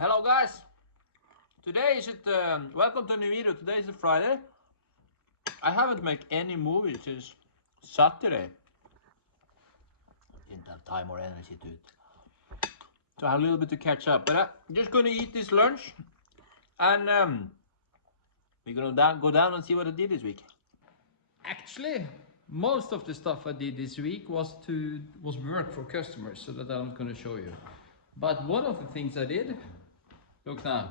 Hello guys, today is it welcome to a new video. Today is a Friday. I haven't made any movies since Saturday. Didn't have time or energy to it, so I have a little bit to catch up, but I'm just gonna eat this lunch and we're gonna go down and see what I did this week. Actually, most of the stuff I did this week was work for customers, so that I'm gonna show you. But one of the things I did, look now.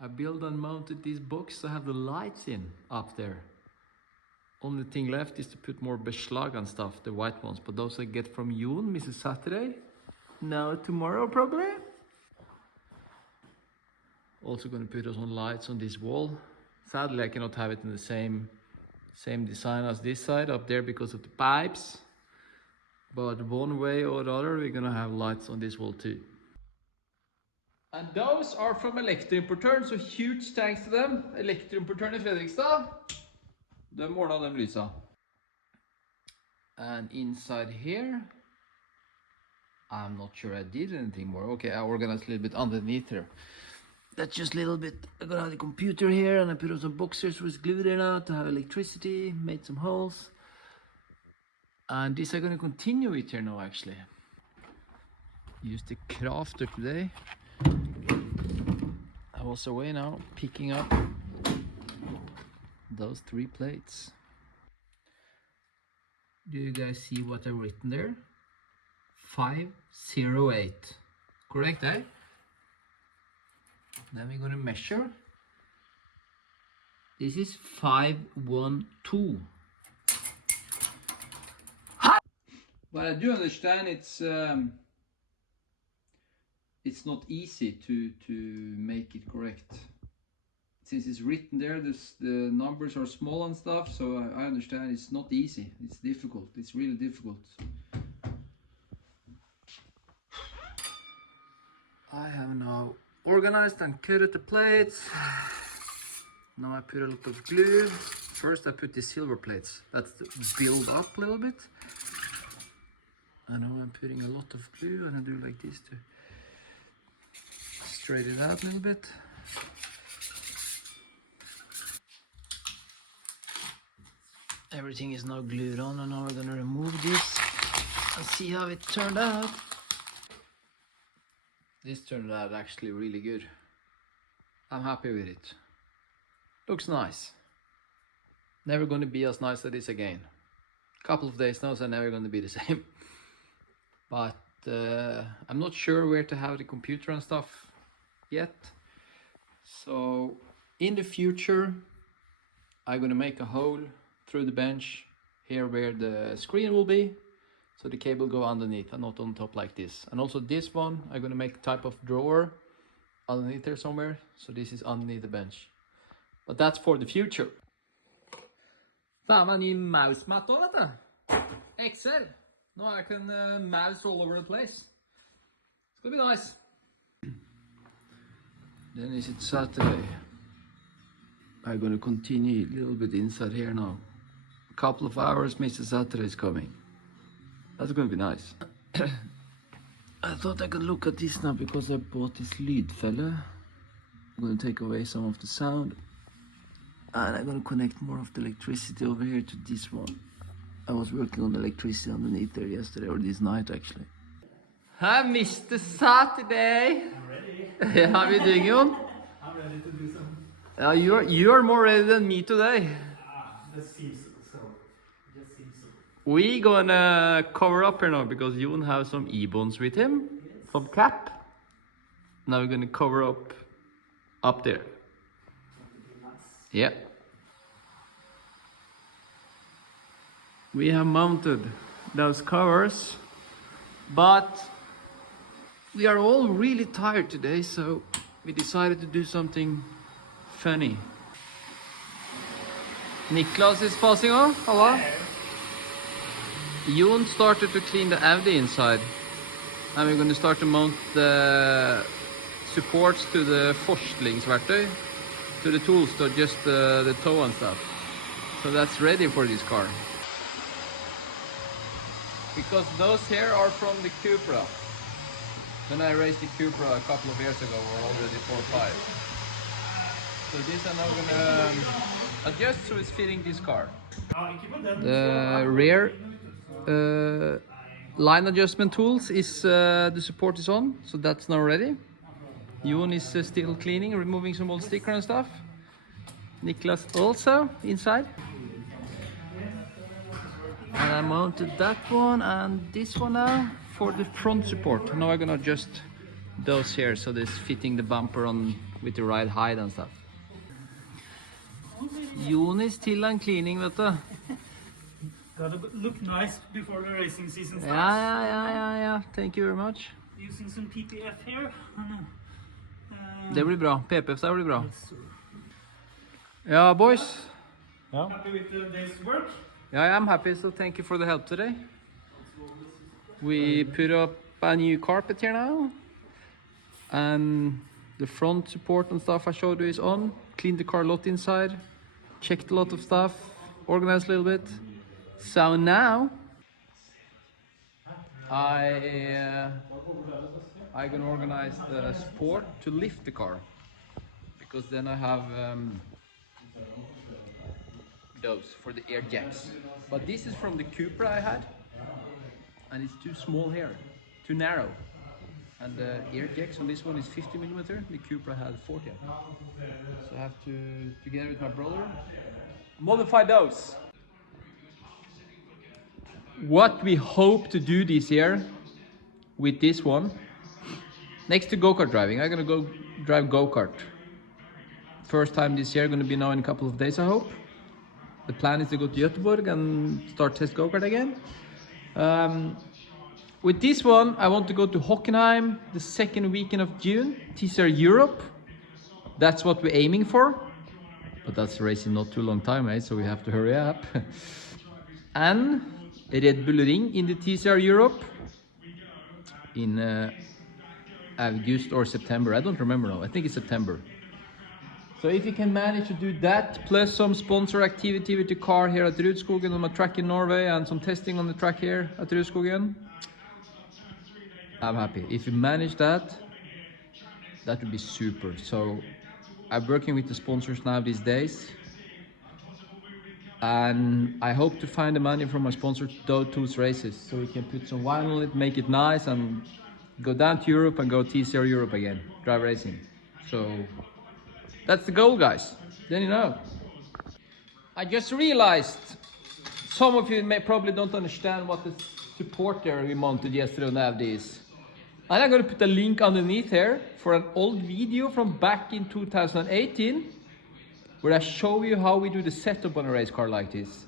I built and mounted this box to have the lights in up there. Only thing left is to put more beslag and stuff, the white ones, but those I get from Jon, Mrs. Saturday. Now tomorrow probably. Also gonna put us on lights on this wall. Sadly I cannot have it in the same design as this side up there because of the pipes. But one way or the other, we're gonna have lights on this wall too. And those are from Elektroimportøren, so huge thanks to them. Elektroimportøren I Fredrikstad. De måla dem lysa. And inside here, I'm not sure I did anything more. Okay, I organized a little bit underneath here. That's just a little bit. I got the computer here and I put on some boxers with glue there now to have electricity, made some holes. And this I'm gonna continue with here now actually. Use the crafter today. I was away now picking up those 3 plates. Do you guys see what I've written there? 508. Correct, eh? Then we're gonna measure. This is 512. But I do understand it's not easy to make it correct. Since it's written there, the numbers are small and stuff, so I understand it's not easy. It's difficult. It's really difficult. I have now organized and cut the plates. Now I put a lot of glue. First I put the silver plates. That's to build up a little bit. I know I'm putting a lot of glue and I do like this to straighten it out a little bit. Everything is now glued on and now we're gonna remove this and see how it turned out. This turned out actually really good. I'm happy with it. Looks nice. Never gonna be as nice as this again. Couple of days now, so never gonna be the same. But I'm not sure where to have the computer and stuff yet. So in the future, I'm gonna make a hole through the bench here where the screen will be. So the cable go underneath and not on top like this. And also this one, I'm gonna make a type of drawer underneath there somewhere. So this is underneath the bench. But that's for the future. Faen meg ny mouse mat også, vet du. XL. Now I can mouse all over the place. It's gonna be nice. Then is it Saturday. I'm gonna continue a little bit inside here now. A couple of hours, Mr. Saturday is coming. That's gonna be nice. I thought I could look at this now because I bought this lydfelle. I'm gonna take away some of the sound. And I'm gonna connect more of the electricity over here to this one. I was working on the electricity underneath there yesterday, or this night actually. Hi, Mr. Saturday. I'm ready. Yeah, how are you doing, Jon? I'm ready to do some. You are more ready than me today. That seems so. Just seems so. We gonna cover up here now because Jon have some E-bones with him from Cap. Now we're gonna cover up there. Yeah. We have mounted those covers, but we are all really tired today, so we decided to do something funny. Niklas is passing on. Hello. Jon started to clean the AUDI inside, and we're going to start to mount the supports to the forskningsverktøy, to the tools, to just the toe and stuff. So that's ready for this car. because those here are from the Cupra. When I raced the Cupra a couple of years ago, we're already 4 or 5. So these are now gonna adjust so it's fitting this car. The rear line adjustment tools is the support is on, so that's now ready. Jon is still cleaning, removing some old sticker and stuff. Niklas also inside. And I mounted that one and this one now for the front support. Now I'm gonna adjust those here so this fitting the bumper on with the right height and stuff. Jon is still on cleaning, vet du. Gotta look nice before the racing season starts. Ja. Thank you very much. Using some PPF here. Det blir bra. PPF det blir bra. Yes, sir. Ja, boys. Happy with the day's work? Yeah, I'm happy, so thank you for the help today. We put up a new carpet here now. And the front support and stuff I showed you is on. Cleaned the car a lot inside. Checked a lot of stuff. Organized a little bit. So now I can organize the support to lift the car, because then I have those for the air jacks. But this is from the Cupra I had, and it's too small here, too narrow. And the air jacks on this one is 50mm. The Cupra had 40. So I have to, together with my brother, modify those. What we hope to do this year with this one, next to go-kart driving, I'm gonna go drive go-kart. First time this year, gonna be now in a couple of days I hope. The plan is to go to Göteborg and start test go-kart again. With this one, I want to go to Hockenheim the second weekend of June, TCR Europe. That's what we're aiming for. But that's racing not too long time, eh? So we have to hurry up. And Red Bull Ring in the TCR Europe in August or September. I don't remember now. I think it's September. So if you can manage to do that, plus some sponsor activity with the car here at Rudskogen on my track in Norway and some testing on the track here at Rudskogen, I'm happy. If you manage that, that would be super. So I'm working with the sponsors now these days, and I hope to find the money from my sponsor to do those races, so we can put some wine on it, make it nice, and go down to Europe and go TCR Europe again, drive racing. So that's the goal, guys. Then you know. I just realized some of you probably don't understand what the support there we mounted yesterday on AUDI is. And I'm going to put a link underneath here for an old video from back in 2018, where I show you how we do the setup on a race car like this.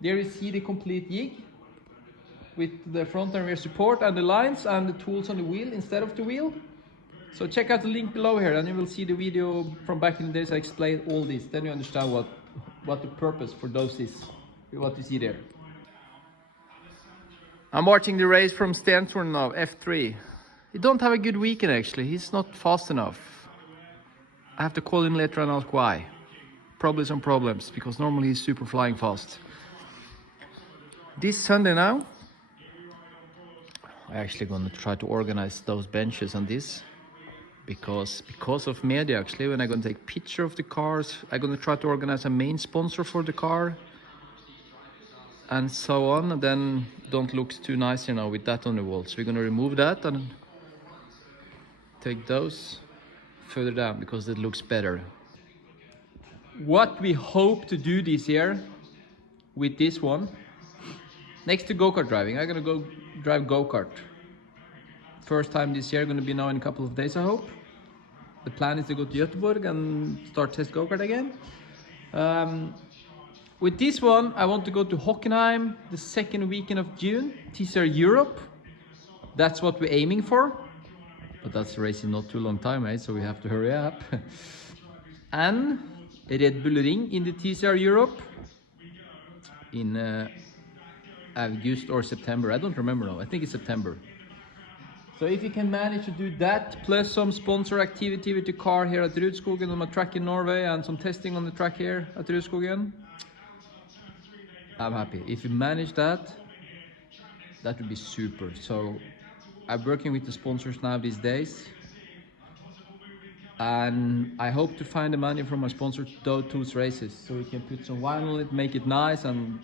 There you see the complete jig with the front and rear support and the lines and the tools on the wheel instead of the wheel. So check out the link below here and you will see the video from back in the days I explained all this. Then you understand what the purpose for those is, what you see there. I'm watching the race from Stenstorn now, F3. He don't have a good weekend actually, he's not fast enough. I have to call him later and ask why. Probably some problems, because normally he's super flying fast. This Sunday now, I'm actually gonna try to organize those benches and this. Because of media actually, when I'm gonna take picture of the cars, I'm gonna try to organize a main sponsor for the car. And so on, and then don't look too nice, you know, with that on the wall. So we're gonna remove that and take those further down because it looks better. What we hope to do this year with this one, next to go-kart driving, I'm gonna go drive go-kart. First time this year, gonna be now in a couple of days I hope. The plan is to go to Göteborg and start test go-kart again. With this one, I want to go to Hockenheim the second weekend of June, TCR Europe. That's what we're aiming for. But that's racing not too long time, eh? So we have to hurry up. And Red Bull Ring in the TCR Europe in August or September. I don't remember now. I think it's September. So if you can manage to do that, plus some sponsor activity with the car here at Rudskogen on my track in Norway and some testing on the track here at Rudskogen, I'm happy. If you manage that, That would be super. So I'm working with the sponsors now these days, and I hope to find the money from my sponsor to do those races, so we can put some wine on it, make it nice, and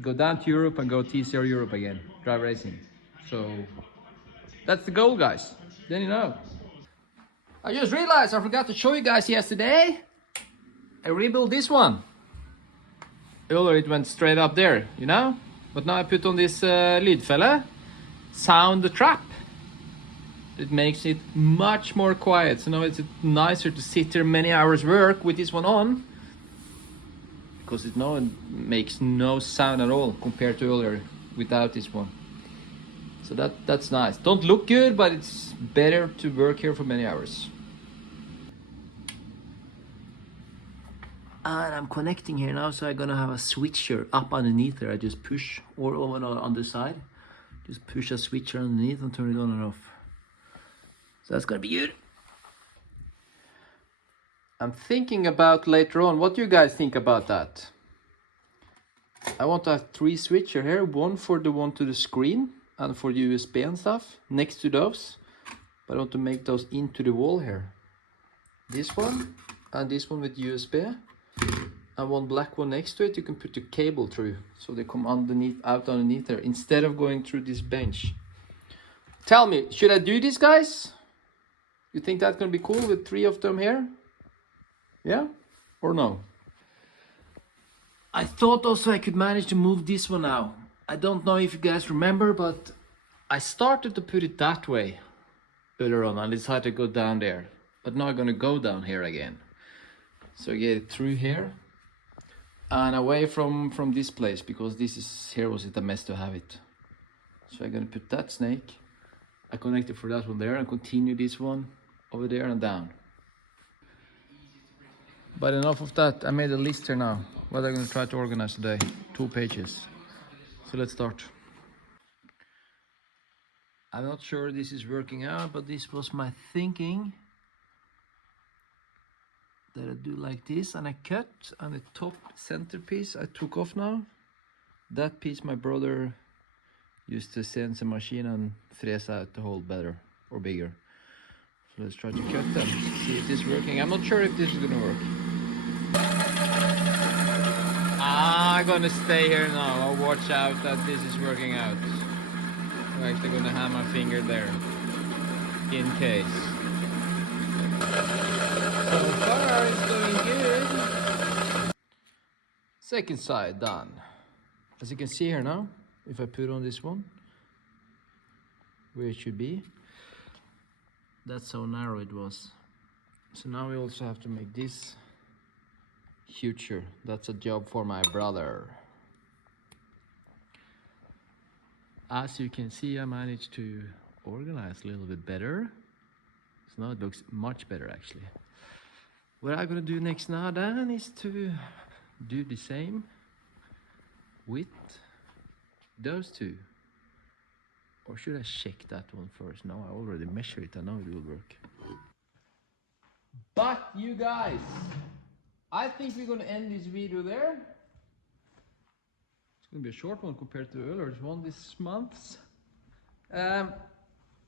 go down to Europe and go TCR Europe again, drive racing. So that's the goal, guys. Then you know. I just realized I forgot to show you guys yesterday. I rebuilt this one. Earlier it went straight up there, you know? But now I put on this lydfelle, sound the trap. It makes it much more quiet. So now it's nicer to sit there many hours work with this one on, because it makes no sound at all compared to earlier without this one. So that's nice. Don't look good, but it's better to work here for many hours. And I'm connecting here now, so I'm gonna have a switcher up underneath there. I just push, or on the side, just push a switcher underneath and turn it on and off. So that's gonna be good. I'm thinking about later on, what do you guys think about that? I want to have 3 switches here, one for the one to the screen and for USB and stuff next to those. But I want to make those into the wall here. This one and this one with USB. And one black one next to it, you can put the cable through, so they come out underneath there, instead of going through this bench. Tell me, should I do this, guys? You think that's gonna be cool with 3 of them here? Yeah? Or no? I thought also I could manage to move this one now. I don't know if you guys remember, but I started to put it that way earlier on. I decided to go down there, but now I'm gonna go down here again. So get it through here and away from this place, because here was it a mess to have it. So I'm gonna put that snake, I connected for that one there, and continue this one over there and down. But enough of that. I made a list here now, what I'm gonna try to organize today. 2 pages. So let's start. I'm not sure this is working out, but this was my thinking. That I do like this, and I cut, and the top centerpiece I took off now. That piece my brother used to send some machine and fräsa out the hole better or bigger. So let's try to cut them, see if this is working. I'm not sure if this is gonna work. I'm gonna stay here now. I'll watch out that this is working out. I'm actually gonna have my finger there in case. So far it's going good. Second side done. As you can see here now, if I put on this one, where it should be, that's how narrow it was. So now we also have to make this huger. That's a job for my brother. As you can see, I managed to organize a little bit better. So now it looks much better actually. What I'm gonna do next now then is to do the same with those 2. Or should I check that one first? No, I already measured it. I know it will work. But you guys, I think we're gonna end this video there. It's gonna be a short one compared to the earlier one this month.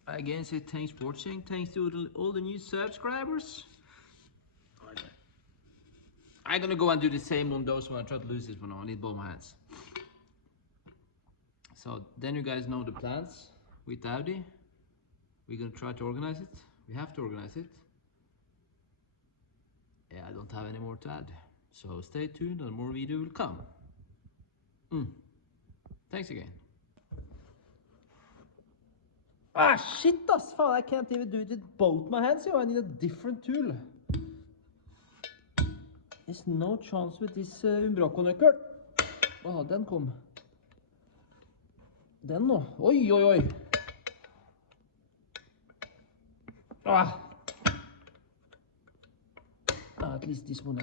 Again, say thanks for watching. Thanks to all the new subscribers. I'm gonna go and do the same on those one. I try to lose this one now. I need both my hands. So then you guys know the plans with Audi. We're gonna try to organize it. We have to organize it. Yeah, I don't have any more to add. So stay tuned and more video will come. Thanks again. Ah shit ass, fan, I can't even do it with both my hands. I need a different tool. There's no chance with this Umbraco-nøkkel. Den kom. Den nå. Oi, oi, oi. At least this one.